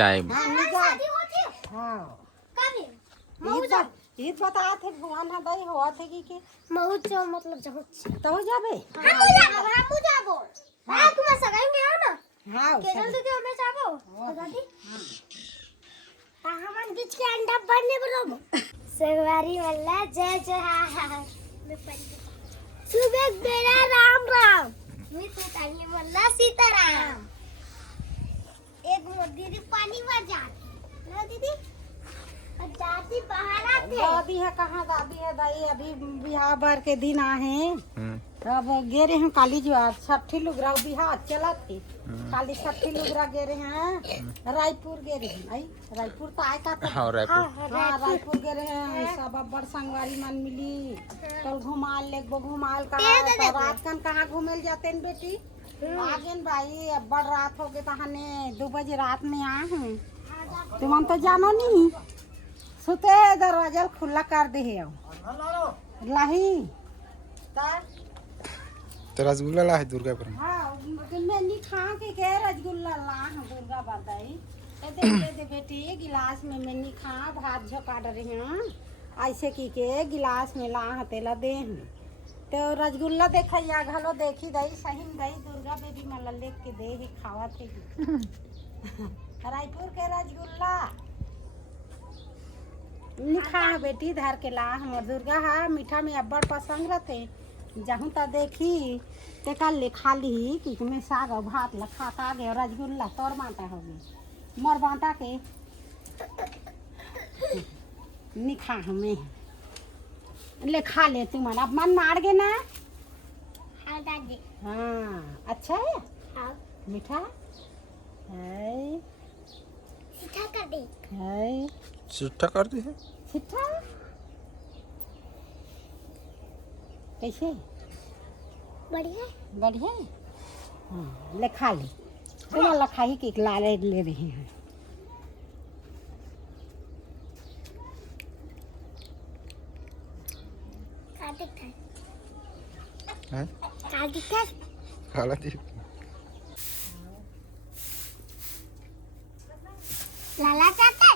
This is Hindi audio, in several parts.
टाइम हाँ ईद बता थे भगवान हदाई हुआ थे कि बहुत जो मतलब जहाँ तो हो जाबे हम जाबो हां तुम सगाई आओ ना हां केरल से हमें जाबो दादी हां हमन बीच के अंडा बनने बरो सवारी वाला जय जय हां सुबह बेड़ा राम राम मैं तो तानी वाला सीताराम एक दीदी पानी में जा ना दीदी दादी बाहर आते दादी है कहाँ दादी है दाई अभी बिहार भर के दिन आए अब गे रहे हैं काली ज्वार 60 लुगरा बिहार चला थे काली 60 लुगरा गे रहे हैं रायपुर गे रहे हैं आई रायपुर तो आए का हाँ रायपुर गे रहे हैं सब बड़ संगवारी मन मिली कल घुमाल ले घुमाल कहाँ रात कन कहाँ घूमे जाते हैं बेटी आगे भाई अब बड़ रात हो गए तहाने 2 बजे रात में आए हैं तुम तो जानो नहीं सुते दरवाजा खुला कर दे लाही तो रसगुल्ला ला है दुर्गा पर हाँ मैं नहीं खा के रसगुल्ला ला है दुर्गा बताई दे बेटी गिलास में मैं नहीं खा भात झोंका रही हूँ ऐसे की के गिलास में ला तेला दे तो रसगुल्ला देखा घलो देखी दई सही गई दुर्गा बेबी मला लेख के दे ही खावा थे रायपुर के रसगुल्ला लिखा है बेटी धर के ला हमर दुर्गा हा मीठा में अब्बड़ पसंद रहते जहूँ तो देखी ते कल लिखा ली कि मैं साग और भात लखाता गए रसगुल्ला तोर बांटा हो गए मोर बांटा के निखा हमें ले खा ले तुम अब मन मार गए ना हां दादी हाँ अच्छा है हां मीठा है सीधा कर दे है चिट्ठा कर दी है चिट्ठा कैसे बढ़िया बढ़िया हाँ लिखा ले तुम लिखा ही के ला ले रहे हैं हैं काटी था खाला दी लाला चाहते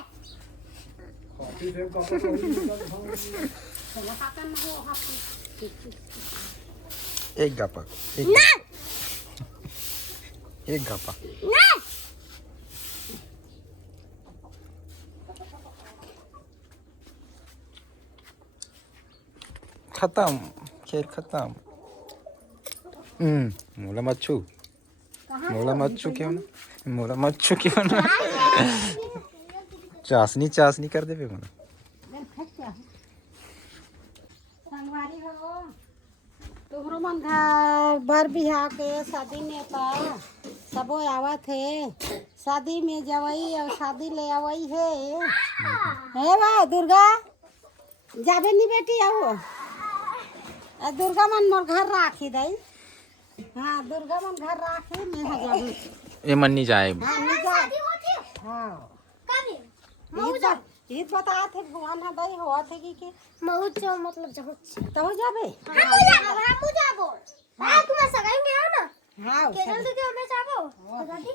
एक गप्पा ना एक गप्पा ना खत्म खेल खत्म मोला मच्छू क्यों ना मोला मच्छू क्यों ना चाशनी कर दे मोला संगवारी हो तोहरो मन घर बर बिहाव के शादी में था सबो आवत है शादी में जवई और शादी ले आवई है बा दुर्गा जाबे नहीं बेटी आओ दुर्गा मन मोर घर राखी दई हाँ दुर्गा मन घर राखी मैं जाबे ये मन नहीं जाए हाँ नहीं जा हाँ ईद बता थे भगवान हदाई हुआ थे कि बहुत जो मतलब जहाँ तो हो जाबे हम जाबो हां तुम सगाई आओ ना हाँ केरल से हमें जाबो दादी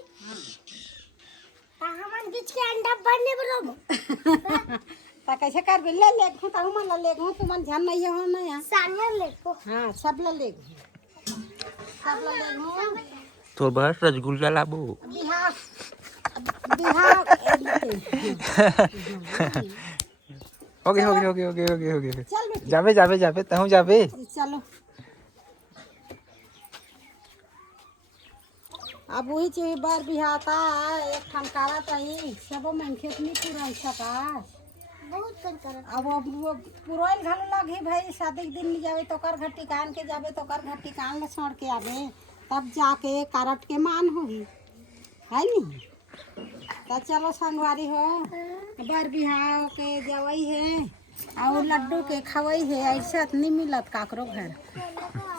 हां हमन बीच के अंडा बनने बरो ता कैसे कर ले ले तो हम ले तुमन ध्यान नहीं हो ना यार सानिया ले को हाँ सब ले तो बस रसगुल्ला लाबो बिहार बिहार हो गए चल बेटी जाबे तहु जाबे चलो अब वही चीज बार बिहाता एक ठनकारा तही सब मन खेत नहीं पूरा सका बहुत कर कर अब वो पुरोल घालो लगे भाई शादी के दिन में जावे तो कर घट्टी कान के जावे तो कर घट्टी कान में छोड़ के आवे तब जाके करट के मान होगी है नी तो चलो संगवारी हो बर बिहाव के जवई है और लड्डू के खवई है ऐसा नहीं मिलत काकरो घर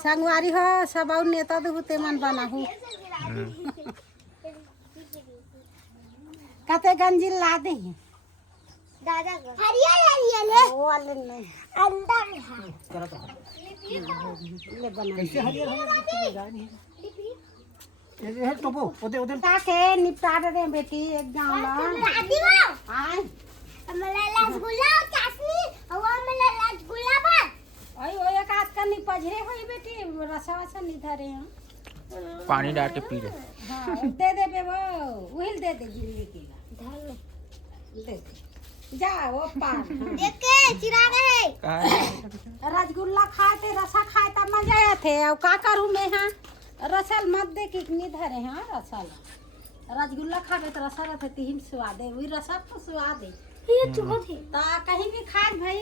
संगवारी हो सब और नेता दुते मन बनाहू कते गंजी ला दे दादा हरिया वो वाले नहीं अंदर ले बना कैसे हरियर ये टोपो उधर उधर के निपटा दे बेटी एक गाँव दादी वो आए मला रसगुल्ला और चाशनी और मला रसगुल्ला बस ओए ओए एक हाथ का निपजरे होई बेटी रसा वसा नहीं धरे हैं पानी डाल के पी ले। हाँ दे दे बे वो उहिल दे दे जिंदगी की धर दे दे जा वो पार हाँ। देख के चिराग है कहाँ रसगुल्ला खाए थे रसा खाए तब मजा आया थे अब का करूँ मैं हाँ रसल मत दे कितनी धरे हाँ रसल रसगुल्ला खाए तो रसा रहते तीन स्वाद है वही रसा तो स्वाद है ये चुका थी ता कहीं भी खाए भाई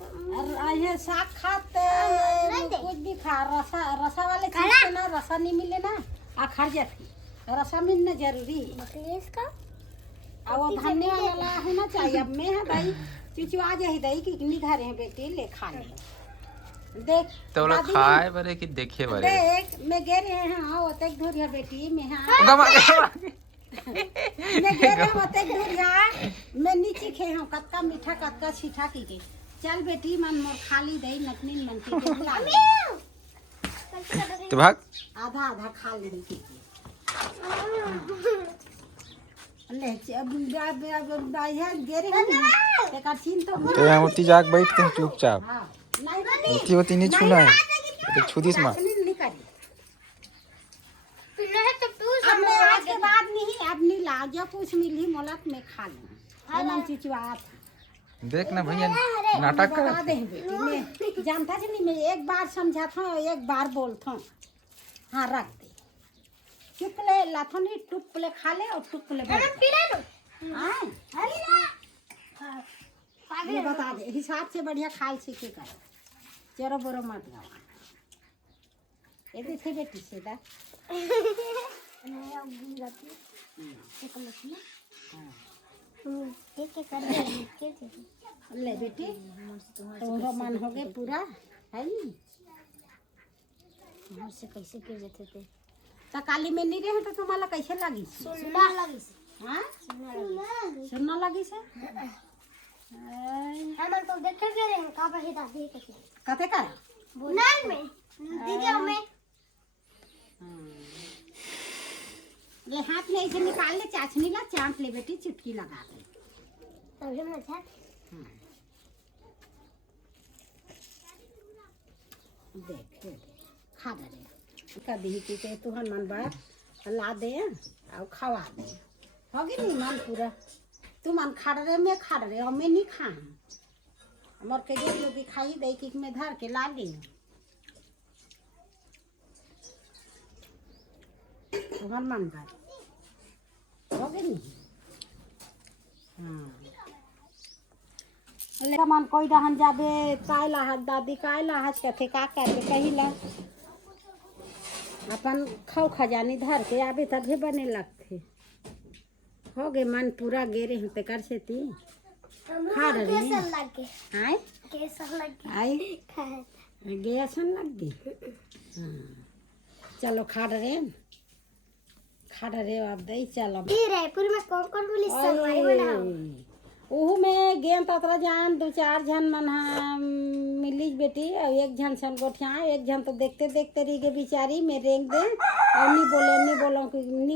और ये साग खाते कुछ भी खा रसा रसा वाले चीज से ना रसा नहीं मिले ना खर जाती रसा मिलना जरूरी है इसका और वो धन्य वाला होना चाहिए अब मैं है भाई चूचू आ जाए दही कितनी घरे हैं बेटी ले खा ले देख तो बोला दादी खाए बरे कि देखे बरे। देख मैं गे रहे हैं हाँ वो तक धोरिया बेटी मैं हाँ गमा मैं गे रहे हैं वो तक धोरिया मैं नीचे खे हूँ कत्का मीठा कत्का छीठा की के चल बेटी मन मोर खाली दही नकनी मन की के खिला दे। तो भाग आधा आधा खा ले की ले अब यहाँ गे रहे हैं एक सीन तो तो यहाँ होती जाग बैठते हैं चुपचाप। हाँ नहीं होती होती नहीं छूना है तो छू दिस माँ। नहीं करी पिल्ला है तो तू अब मैं आज के बाद नहीं अब नहीं ला जो कुछ मिली मोलक में खा लूँ मन चिचुआ था देख ना भैया नाटक बता कर। दे बेटी मैं जानता थी नहीं मैं एक बार समझाता हूँ एक बार बोलता हूँ हाँ रख दे चुप ले लाथो नहीं टुप ले खा ले और टुप ले बैठ पिला लो जा। हाँ ये बता दे हिसाब से बढ़िया खाल सीखे कर चेरो बोरो मत गवा ये देखिए बेटी सीधा एक एक कर ले बेटी तो मन हो गए पूरा है नी घर से कैसे गिर जाते थे तो काली में नहीं रहे तो तुम्हारा कैसे लगी सुना लगी हाँ सुना सुनना लगी से हम तो देखे गए हैं का बही दादी कैसे कथे कर नहीं में दीदी में ले हाथ में ऐसे निकाल ले चाशनी ला चाट ले बेटी चुटकी लगा दे तभी मजा देख खा दे कदी की के तुहन मन बात ला दे और खवा दे होगी नहीं मन पूरा तू मन खा रहे मैं खा रहे और मैं नहीं खा हमार के जो लोग खाई दे कि मैं धर के ला ली तुहन मन बात होगी नहीं हाँ मन कोई रहन जाबे काय लाहत दादी काय लाहत कथे का करबे कहिला अपन खाओ खजानी धर के आबे तभे बने लगथे हो गए मन पूरा गेरे हते कर से ती खा रही कैसा लगे आय कैसा लगे आई गैसन लग गई हाँ चलो खा रहे अब दई चलो ये रायपुर में कौन बोली सवाई बनाओ ओहू में गेम ततरा जान दो चार जन मन मिली बेटी और एक जन सन गोठिया एक जन तो देखते देखते रही गए बेचारी में रेंग दे और नहीं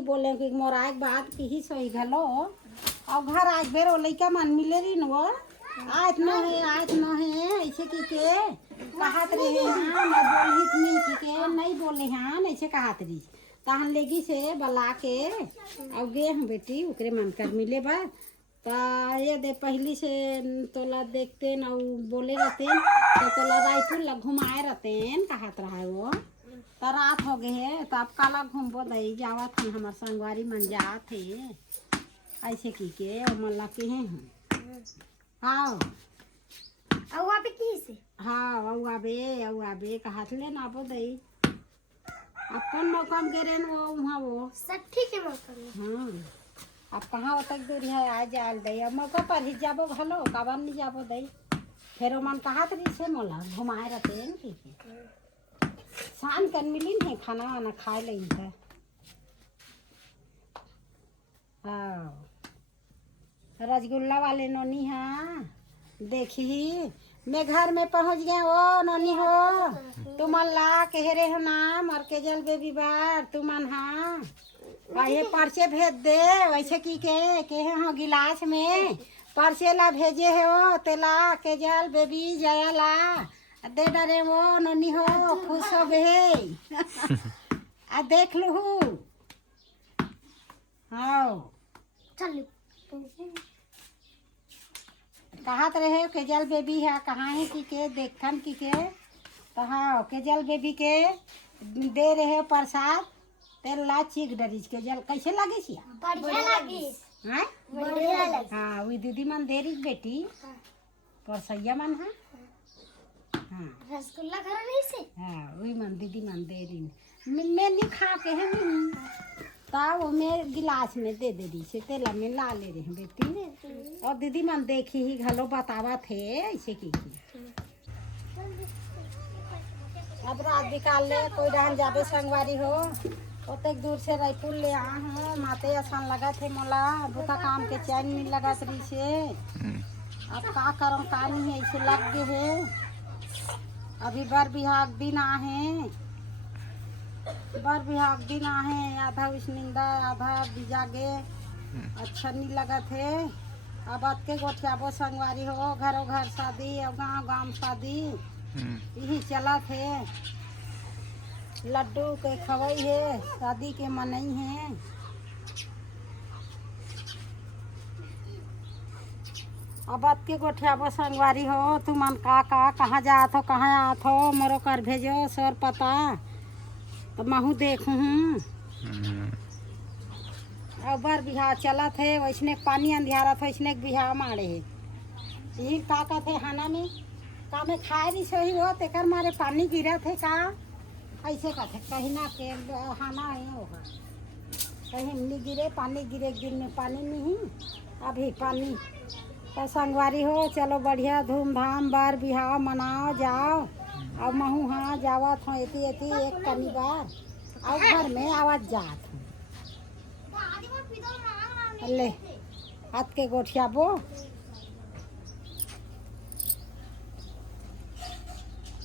बोले कि मोर आए बात की ही सही घलो और घर आज बेर वो लड़का मन मिले रही न वो आज न है ऐसे की के कहत रहे हाँ मैं बोली नहीं के नहीं बोले हाँ ऐसे कहत रही तहन लेगी से बला के और गे हम बेटी ओकरे मन कर मिले बा तो ये दे पहली से तोला देखते न बोले रहते तो तोला रायपुर ला घुमाए रहते कहत रहा है वो तो रात हो गए है तो अब काला घूमबो दई जावा थे हमार संगवारी मन जा थे ऐसे की के मन ला के हैं हाँ और वहाँ पे की से हाँ आबे कहत ले ना बो दई अपन मौका में गे वो वहाँ वो सट्ठी के मौका में हाँ अब कहाँ तक दूरी है आ जाल दई अब मौका पर ही जाबो घलो काबर नहीं जाबो दई फिर मन कहा तरी से मोला घुमाए रहते हैं की शाम कर मिली नहीं खाना वाना खाए लगी था हाँ रसगुल्ला वाले नोनी हाँ देखी मैं घर में पहुंच गए। ओ ननी हो तुम ला कह रहे हो नाम और केजल बेबी बार तुम हाँ ये पर्चे भेज दे वैसे की के हो गिलास में पर्चे ला भेजे हो तेला केजल बेबी जया ला दे डरे वो ननी हो खुश हो गए आ देख लू हाँ चल कहाँ रहे हो केजल बेबी है कहाँ है की के देखन की के तो हाँ केजल बेबी के दे रहे हो प्रसाद तेल ला चीक डरीज केजल कैसे लगे छी बढ़िया लगी हैं बढ़िया लगी हाँ वही दीदी मन दे रही बेटी परसैया मन है हाँ रसगुल्ला खा नहीं से हाँ वही मन दीदी मन दे रही मैं नहीं खा के है तब मैं गिलास में दे रही से तेला में ला ले रही हूँ बेटी और दीदी मन देखी ही घलो बतावा थे ऐसे की अब रात निकाल ले कोई रहन जाबे संगवारी हो ओतेक दूर से रायपुर ले आ हूँ माते आसान लगा थे मोला बुता काम के चैन नहीं लगा रही से अब का करूँ का नहीं है ऐसे लग गए है अभी बर बिहाग दिन आहे बर बिहाग दिन आहे आधा उष्णिंदा आधा बिजागे अच्छा नहीं लगा थे अब के गोठियाबो संगवारी हो घरों घर शादी और गाँव गाँव शादी यही चला थे लड्डू के खवई है शादी के मनई है अब के गोठियाबो संगवारी हो तुम मन का कहाँ जात हो कहाँ आत हो मोरो कर भेजो सर पता तो महू देखूँ अब बर बिहार चला थे वैसने पानी अंधियारा था वैसने बिहार मारे है यही का थे हाना में का में खाए रही सही हो तेकर मारे पानी गिरा थे का ऐसे का थे कहीं ना के हाना है होगा कहीं नहीं गिरे पानी गिरे एक दिन में पानी नहीं अभी पानी तो संगवारी हो चलो बढ़िया धूमधाम बार बिहाव मनाओ जाओ अब महू हाँ जावत हूँ एती एती एक कनी बार और घर में आवाज जात हूँ ले हाथ के गोठिया बो